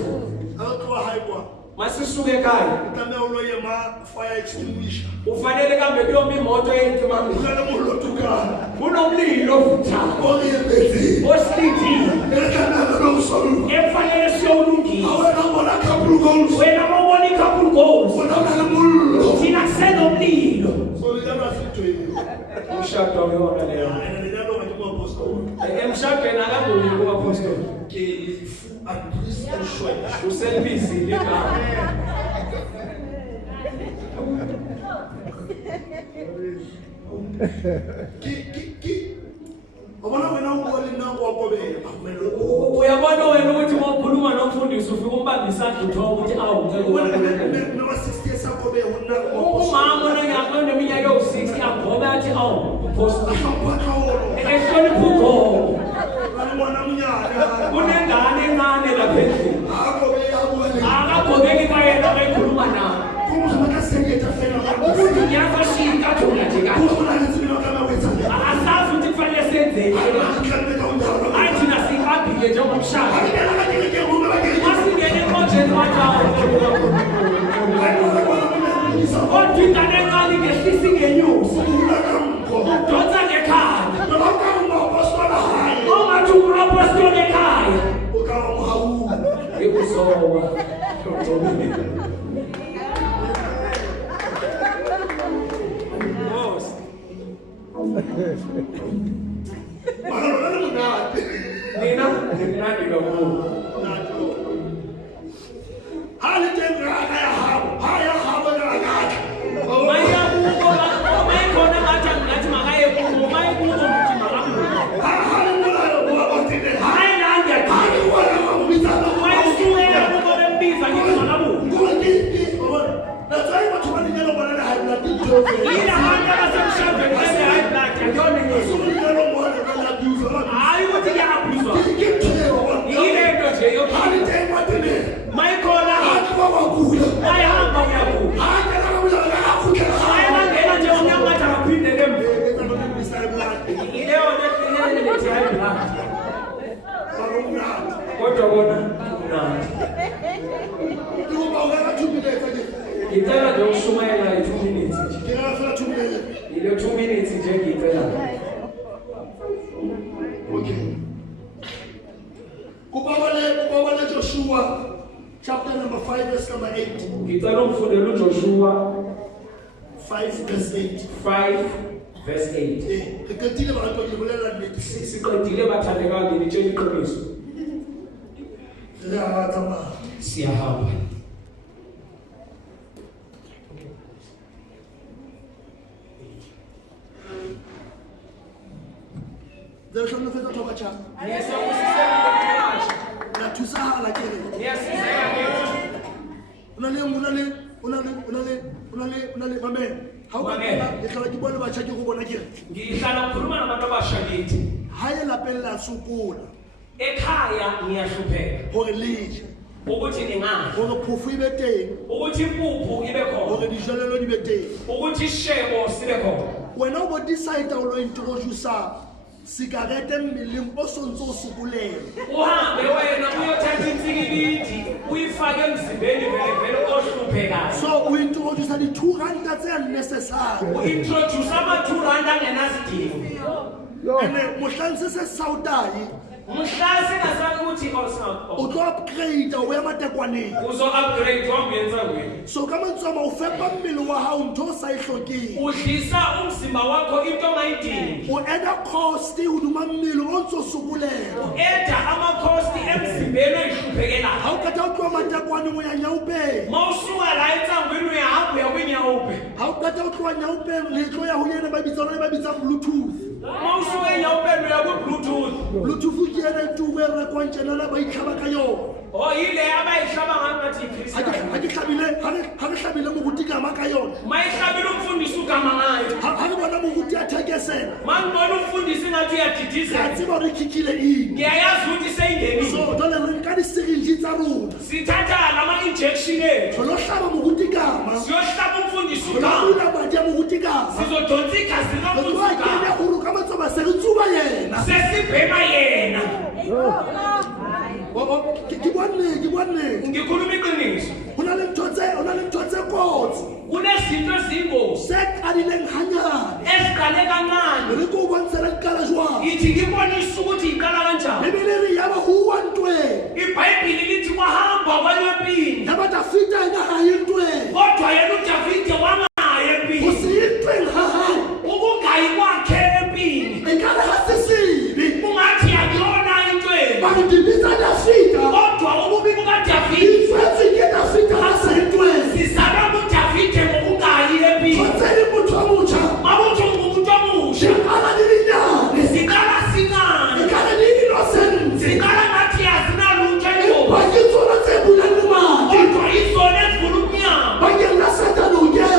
awuthiwa hayi kwa masisuke ekhaya utame uloye ma fire extinguisher ufanele kambe kuyoma imoto eyitimamile ulala mulotukana kunomlilo ovuthayo oyebezi osilindile ekanaka nomsolu ekufanele siyowulungisa awena bona couple goals wena mawubona i-couple goals wena unale mullo thina kusenomlilo so lenyalwa sitweni umshado wona leyo ena lenyalwa ke mo apostol emshadweni akangoni kuapostoli ke lifu address and show uselibizile igama ubona wena ubona nangu wakobela akumele uyabona wena ukuthi uma ukhuluma nomfundisi ufika umbambe isandla uthola ukuthi awu no 60 years akobe unako umama oneminyaka ewu-60 agobe athi awu upostoli ampakawolo ehlonipha ugogo ngibona munyane kunengane encane lapha endlini akobe yabona akagobeki kwayena bekhuluma nawo kumzumaka sengeta fela umuntu ngiyafashika thona nje kanje ukuna ngizibina kama wenza asazi ukuthi kufanele senzeni hayi thina sihambile njengomshado masingene enkonjeni wathi kodwa ingane encane ngehlisa ingenyusi udonsa ngekhanda ongathi Joshua chapter number 5 verse number 8. Joshua 5 verse 8. 5 verse 8. Siyahamba. Ekhaya ngiyahlupheka hore leje ukuthi ningani hore phofu ibe teng ukuthi impuphu ibe khona hore dijalelo di be teng ukuthi ishebo sibe khona wena o decide o lo introduce sigarete mmeleng o sontse o sokolela uhambe wena uyothatha insikibidi uyifake emzimbeni vele ohluphekayo so we introduce the 200 tse unnecessary introduce ama 200 angenasidingo ene mohlanse se sautayi umhlase ngasathi ukuthi o tlo upgrade o ya matekwaneng uzo upgrade wamyenza wena so kama ntsoma o fepa mmele wa hao ntho sa ihlokeng udlisa umzimba wakho into ongayidingi o eda cost uduma mmele o ntso sokolela eda ama cost emzimbeni oyihluphekela ha o kata o tlo matekwaneng o ya nyaupe mawusuka la etsangweni uyahamba uyakunyaupe ha o kata o tlo nyaupe le tlo ya ho yena ba bitsa bluetooth mawusuka nyaupe uya ku bluetooth ke ena tuwe re kwantshela la ba itlhaba ka yona oh ile abayihlaba ngathi Christian ha ke hlabile mo gutikama ka yona mayihlabile umfundisi ugama ngayo ha ke bona mo guti athekesela mangibona umfundisi ngathi uyadidizela ya tsiba re khikile ini ngiyayazi ukuthi seyingeni so dole re ka di sirinji tsa rona sithatha lama injection ethu lo hlaba mo gutikama siyohlaba umfundisi lo ugama ula badia mo gutikama sizodonsa igazi lo lomuntu ke uru kama tsoba se re tsuba yena sesibhema yena ke bone ngikhuluma iqiniso ona le mthotse kotsi kunezinto ezingozi se qadileng hanyane eziqale kancane re ko bontsela dikala jwang ithi ngibonisa ukuthi iqala kanjani bibele re yaba huwa ntwe iBhayibheli lithi kwahamba kwalempini yaba Dafita ena ha yintwe kodwa yena uDavide wangaya empini usiyintwe ha ukungayi kwakhe empini ekala hasisibi ungathi yakona into bakudibisa Dafita kodwa ububi bukaDavide ifetsi ke Dafita hasentwe sizaba kuDavide ngokungayi empini kotseli muthu omutsha mawuthi umuntu omusha ekala dilinyane sikala sincane ekala di-innocent sikala ngathi azinalutho eloba bakitsola tse bulang le madi kodwa izona ezivula umnyango bakeng la Satan o kena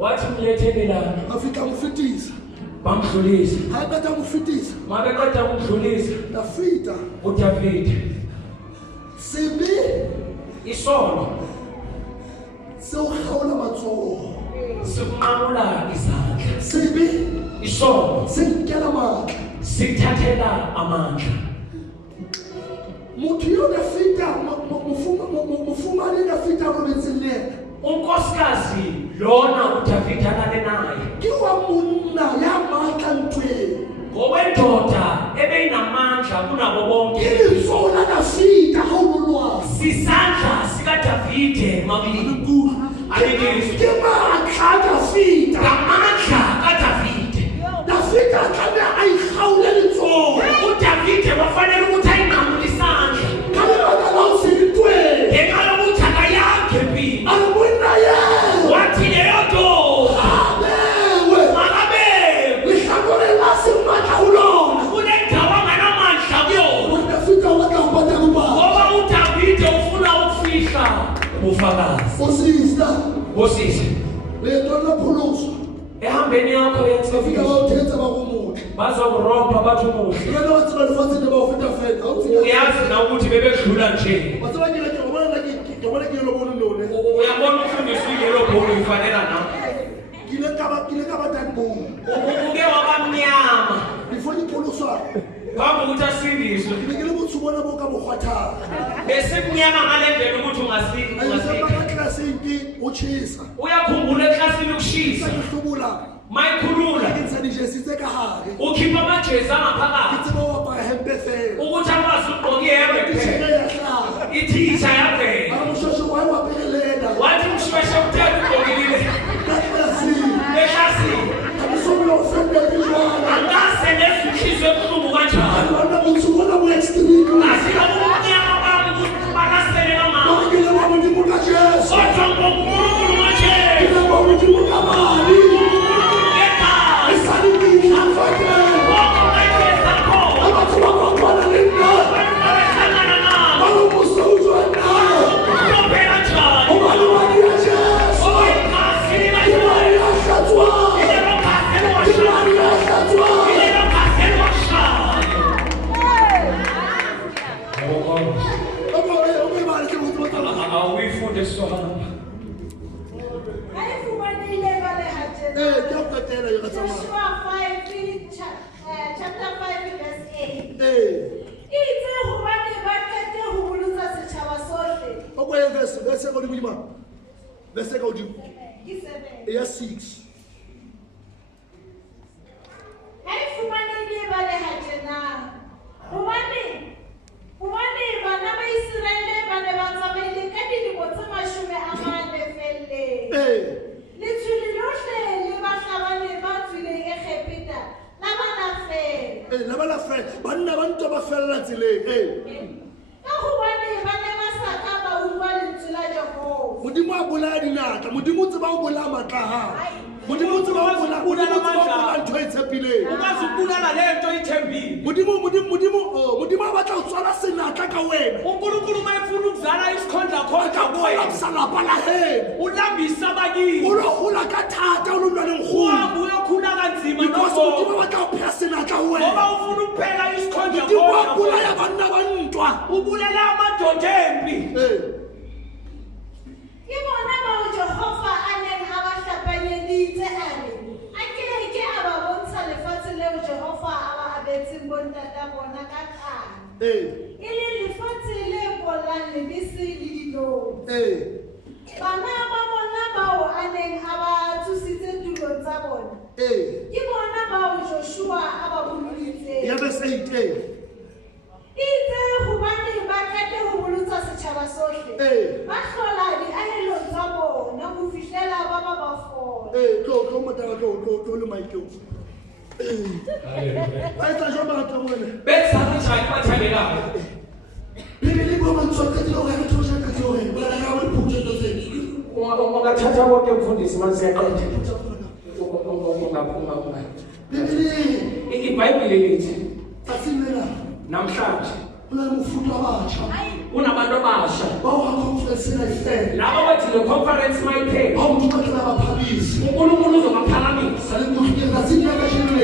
wathi mlethele la afika mfitisa bamdlulisa akatha mfitisa makaqeda kumdlulisa dafita uDavid sibi isono sewuhawula matsoho sikunqamula izandla sibi isono sinkela amandla sithathela amandla muthu yo dafita mufumane dafita robinsinene unkosikazi lona uDavid alale naye kiwa munna yamandla ntweni ngowendoda ebeyinamandla kunabo bonke ilizona dafita hawululwazi sisandla sikaDavide mabili alingizwe kimandla dafita amandla kaDavide dafita kana ayihawulela inzono uDavide wafanele ukuthi ayinqamule isandla kalona lawusintweni ngenxa yokuthi akayakhe empini alibona yena wathi leyo ndoda abewe makabekwe lihlakolela simandla ulona kule ndawo anganamandla kuyona dafita wakambata kuba ngoba uDavide ufuna ukufihla ubufakazi osista osisi lento laphuluso ehambeni yakho bafika yensefika bawuthetha bakumuhle bazokurobha bathi umuhle lena wathi balifathile bawufita fena uyazi na ukuthi bebedlula nje wasebanyela ke ngobona ngibona ke lo bona lone uyabona umfundisi uyelo bholo ifanela na kile ka batanbo uke wabamnyama before iphuluso kwaba ukuthi asindiswe ngikele bothu bona boka bogwatha besimnyama ngalendlela ukuthi ayisema ungasindiswa ka klasiki uchisa uyakhumbula eklasini ukushisa sakuhlubula mayikhulula insani nje siteka hake ukhipha amajezi angaphakathi ithi bawapa hempe fela ukuthi akwazi ukugqoka ihembe isheke kuphela yahlala ithisha yavela amushosho wayewaphelelena wathi mshweshe kuthela ugqokile kaklasini eklasini amusomlo ufendekijwana angase nezihlizwe ebuhlungu kanjalo abana butsubona bu extreme asika ubumnyama bami ukuthi bakasele kangako bakile babo ndimuka Jesu kodwa ngonkulunkulu maje kile babo ndimuka mali esali ngihafake abathu bakwakhona lena balomuso uzwana ubani wani ya Jesu imani yashatswa imani yashatswa okuyimali kebutibotala awuyifunde sohamba Ayifumanile balehajena. kuyakutela yekatsama Joshua 5 chapter 5 verse 8. Itse hobane ba qete ho bolotsa setjhaba sohle. vese ka odimo vese ka odimo Ke 7. ya 6 Ayifumanile balehajena. Hobane bana ba Israele ba ne ba tsamaile ka dilemo tse 40 felle. Letswele lohle le bahlabane ba tswileng Egepeta la bana fela. la bala fe banna ba ntwa ba fella tseleng Ka hobane ba ne ba sa ka ba utlwa lentswe la Jehova. modimo a bolaya dinatla modimo o tseba o bolaya matla ha modimo o tseba o bolaya ntho e tshepileng ukazi ukubulala lento ithembile modimo a batla ho tswala senatla ka wena unkulunkulu mayefuna ukuzala isikhondla khondla kuwena salapa la hena ulambisa abakini o lo gola ka thata o lo lwa lenkgolo uhambe uyokhula kanzima because modimo nobo a batla ho pheha senatla ho wena ngoba ufuna ukuphela isikhondla modimo a khondla bolaya banna ba ntwa ubulela amadoda empi Ke bona bao Jehova a neng a ba hlapanyeditse a re, a ke a ba bontsha lefatshe leo Jehova a ba abetseng bontata bona ka kgale. E le lefatshe le bolang lebese le dinong. Bana ba bona bao a neng a ba tsositse tulong tsa bona. Ke bona bao Joshua a ba boloditseng. ya verse 8 Itse hobane ba qete ho bolotsa setjhaba sohle. Ba hlola diahelong tsa bona ho fihlela ba fola. tlo matala tlo le maikeo ba etsa jwang ba ratang wena betsana njani bathandekayo bibele bo mantswa ka dilo ga re thoja ka dilo ga ba la ba phutse tso tse ungathatha konke mfundisi masiyaqeda bibele ibhayibhile lithi asimela namhlanje kunamufuta abatsha kunabantu abasha bawuhamkonferensela ifele laba bathi le conference mayiphela bawumntu batela abaphakisi uNkulunkulu uzobaphakamisa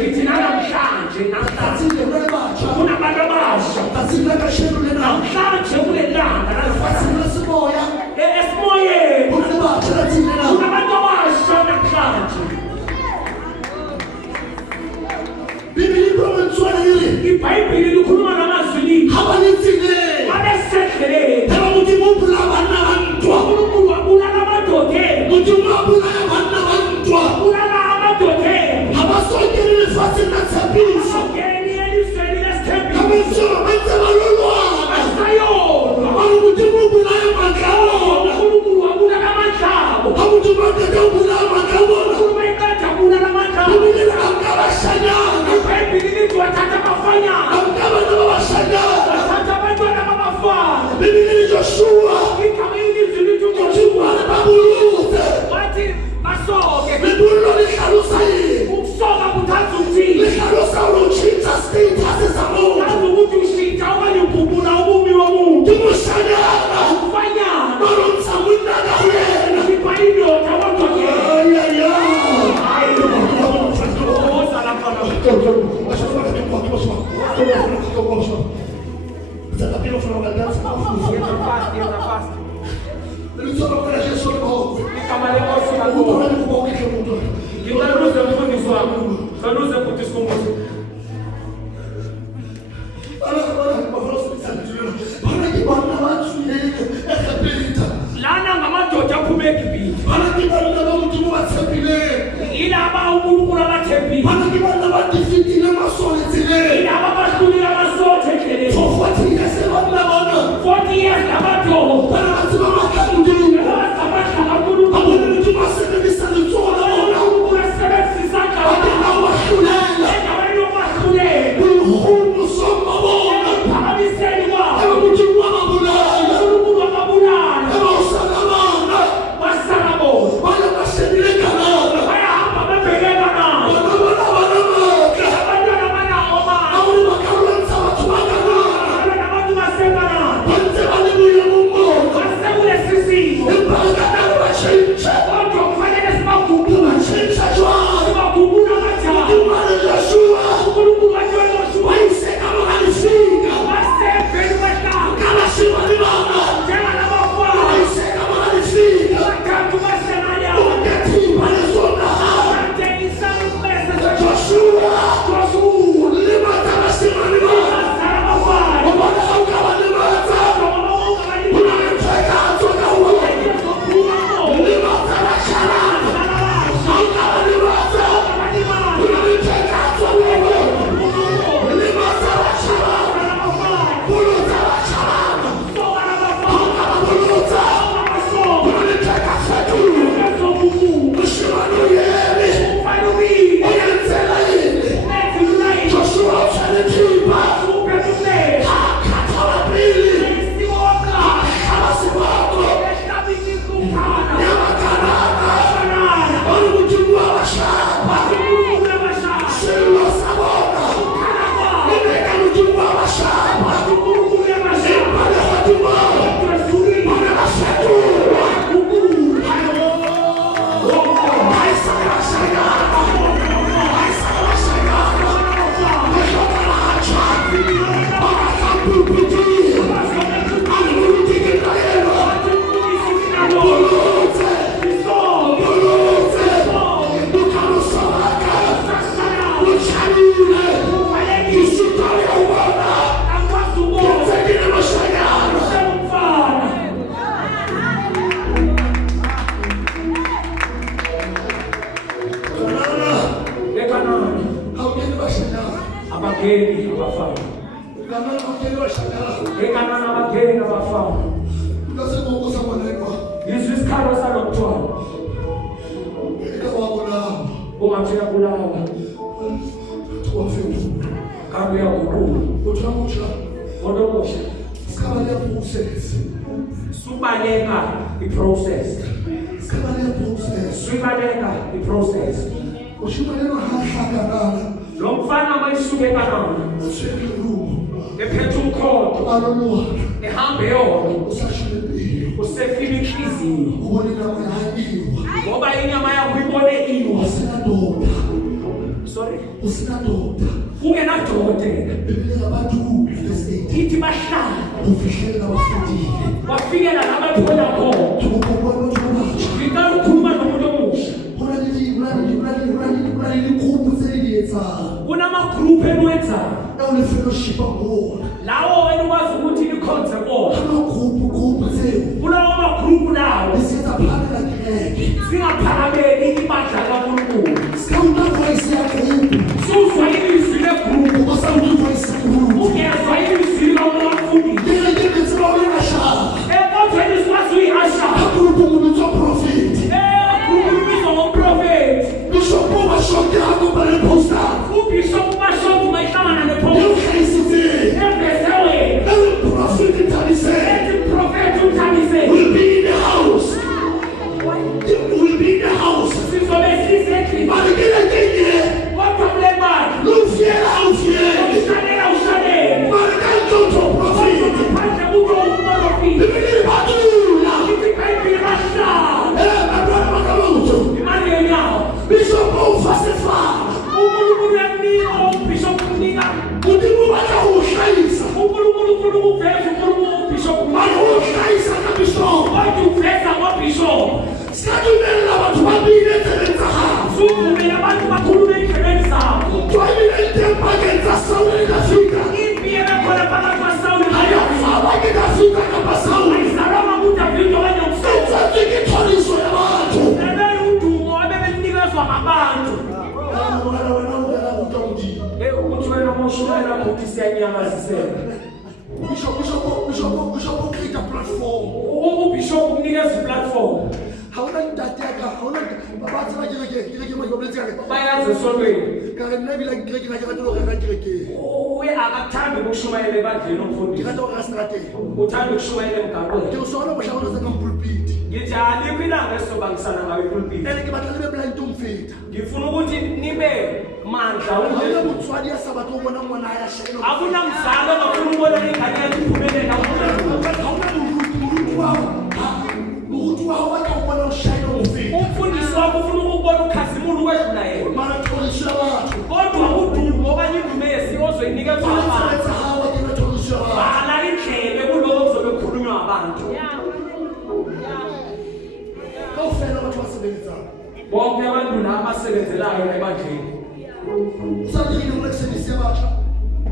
ithi namhlanje kunabantu abasha namhlanje kule langa esimoyeni kunabantu abasha namhlanje. iBhayibheli likhuluma ngamazwi lithi abesehleleni uNkulunkulu wabulala amadoda wabulala amadoda abasongeni elizweni lesithembiso asayolwa uNkulunkulu wabulala amandlabo umayikade abulala amandlabo iBhayibheli lithi wathatha abafanyana wathatha abantwana babafana Joshua igama ilizwi lithi uJoshua wathi basoke ukusoka kuthatha uthini yazi ukuthi ushintsha okanye ubhubhula ubumi womuntu ukufanyana ukhipha indoda kodwa lana ngamadoda aphume eGibhithe ilaba uNkulunkulu abathembile ilaba abahlulile amasotha endleleni 40 years labadoda ngoba inyama yakho ibone usinadoda ungenadokotela bebeleka abantu ithi bahlala ufihlela abafundile bafikela labathola khona tukubona ngicela ukukhuluma nomuntu omusha kunalilikhuphu seliyetsa kunamagroup enwenzayo ewune-fellowship angona lawo enikwazi ukuthi nikhonze kona amagruphu kulawo magroup lawo esiyenza phamela kereke singaphakameli ibandla kaNkulunkulu sikawuna voice yagruphu suzwa ilizwi legroup ukosawuna voice yagruphu ungezwa ilizwi likaMfundisi ngengentsibawuyashaya kodwa sikwazi uyihasha agruphu umuntu utsoprofeti kubizwa ngomprofeti bishop ubashoti yakho baleposta ubishop ubashoti mayihlangana nephombe ewuhlayisite evesewe ewuprofeti thamise ethi profeti uthamise will be in the house will be in the house sizobe sisendlini balikile kenye kodwa kule mali lufiela ufiele ushalela ushalela balikantoto profeti phandle kuto umprofeti bibikile batula ithi bhayibhile bahlala bantwana bakabuto imali yenyawo bishop ufasefana uNkulunkulu uyakunika umbishop unika udinga ubata uwuhlayisa uNkulunkulu ufuna ukuveza umbishop uwuhlayisa kabishop wathi uveza ngobishop sikatumela abantu babili endleleni zahabu suvumele abantu bakhulume ey'ndlebeni zabo twabile entempakeni zasawule ngafika impi ebekhona phakathi kwaSawuli ayafaba ngingafika kabasawule ayizalwanga nguDavide okanye nguSawuli senzafika itholiso yabantu ebele udumo ebebelinikezwa ngabantu ukuthi wena moshumayela ukuthi siyanyamazisela Bishop create a platform. ubishop ukunikeza iplatform Hauna ntateka, hauna babatsi ba kereke mo go bletsa ke. bayazi esolweni Ka re nna bila kereke na ke batlo go reka kereke. uye akathandi ukushumayela ebandleni Ke umfundisi batlo go strate. uthanda ukushumayela emgaqweni Ke sona mo shawona sa ka pulpit. ngithi alikho ilanga esizobangisana ngayo epulpiti Ene ke batla le be blind umfeta. ngifuna ukuthi nibe mandla Hauna undlela motswadi ya sabatlo go bona ngwana ya sheno. akunamzalo ngafuna ukubona ingane yakhe iphumelela Hauna murutu wa wa ka bona sheno umfeta. umfundisi wakho ufuna ukubona ukhazimula ukwedlula yena Mara tholisha batho. kodwa udumo okanye indume yesiyozoyinikezwa abantu Batsa hawa ke tholisha batho. bhala indlebe kuloko kuzobe kukhulunywa abantu Kawufela batho basebenzana. bonke abantu la abasebenzelayo ebandleni Usandile ukusebenzisa abasha.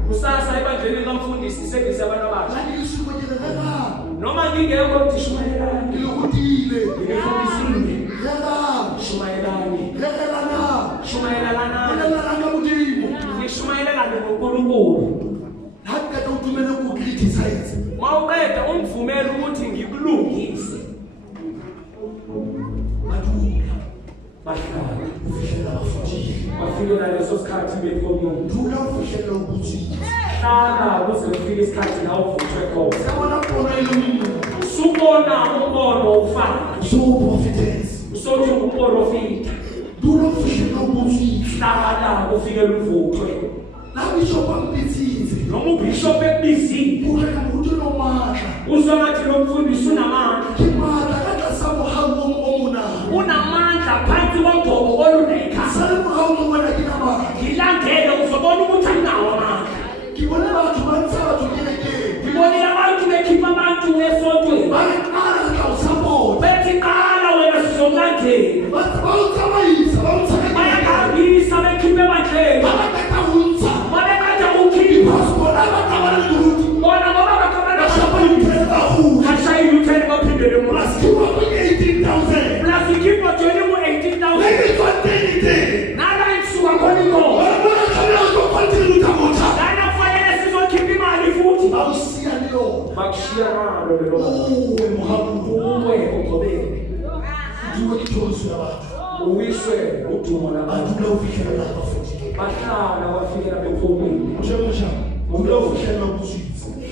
kusasa ebandleni likamfundisi isevisi yabantu abasha Ngisuko ngirekha. noma ngingekho ndishumayelani Ngilukutile. ngifundisile Rekha. shumayelani Rekhelana. shumayelalana Ngilana ngudimo. ngishumayelelane ngoNkulunkulu Hakika uthumele ku criticize. mawuqeda ungivumele ukuthi ngikulungise Madula. bahlala Ufishela abafuthi. bafikela leso sikhathi befomuntu Dula ufishela ukuthi. hlala kuze kufike isikhathi la uvuthwe khona Sabona khona ilumuntu. usubona umbono ufana So prophetess. usothi umprofita Dula ufishela ukuthi. hlala kufikela uvuthwe Labisho bambithize. noma ubishop ebizile Ureka ukuthi lo mahla. uzwa ngathi lo mfundisi unamandla Kimata kata sabo hawo omuna. unamandla phansi kwagqoko olunekhaya Sale hawo omuna kinaba. ngilandele uzobona ukuthi anginawo amandla Kibona batho ba ntsabatho kereke. ngibonile abantu bekhipha abantu esontweni Bayaqala ka support. bethi qala wena sizomlandela Bawutsabayisa, bawutsaka. bayahambisa bekhiphe ebandleni Babeka unsa. babekade ukhipha Passport abaqabana ukuthi. bona ngoba bakamana Bashapa imphela kakhulu. bashayile utheni baphindele emuva Basikiwa kwenye 18,000. plus ikhipha jweni mu-18,000 Leki kontenite. nala isuka khona ikhona Wabona khamela kokontenite utamota. lana kufanele sizokhipha imali futhi Bawusiya leyo. bakushiya nalo lelo Uwe muhammadu. uwe ugcobele Ndiwe kithozo yabantu. uwiswe udumo nabantu Adula ufishela lapha futhi. bahlala bafikela bephumbile Msha. Adula ufishela ukuthi.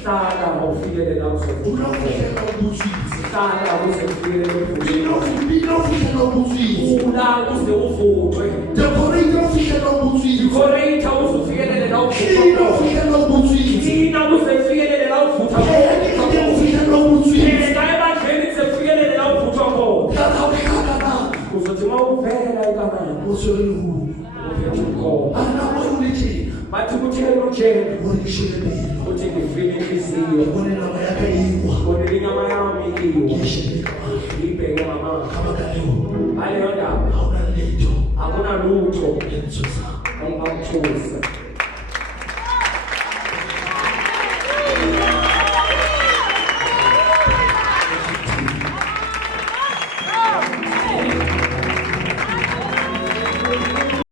hlala bawufikele la Adula uzovuthwa ufishela ukuthi. hlala kuze kufikele uvuthwe Bila ufishela ukuthi. ula uze uvuthwe Decorate ufishela ukuthi. ikhoreyitha uze ufikelele la Kila uvuthwa ufishela ukuthi. thina uze ufikelele la uvuthwa Kaya ufishela ukuthi. yena ebandleni uze ufikelele la uvuthwa khona Kaka uzothi uma uvela ekamani Usolelu. uphethe umkhono Ana ngikutshela ukuthi ngifile inhliziyo ngibone inyama yami iwa ngibheke mama ngaleyo ndaba akunalutho engingakuthusa